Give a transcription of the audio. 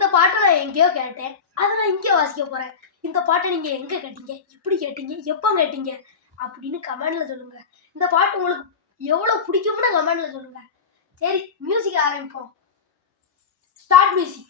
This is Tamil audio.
இந்த பாட்டை நான் எங்கேயோ கேட்டேன், அதை நான் இங்கே வாசிக்க போறேன். இந்த பாட்டை நீங்க எங்க கேட்டீங்க, எப்படி கேட்டீங்க, எப்போ கேட்டீங்க அப்படின்னு கமெண்ட்ல சொல்லுங்க. இந்த பாட்டு உங்களுக்கு எவ்வளவு பிடிக்கும்னு கமெண்ட்ல சொல்லுங்க. சரி, மியூசிக் ஆரம்பிப்போம். Start music.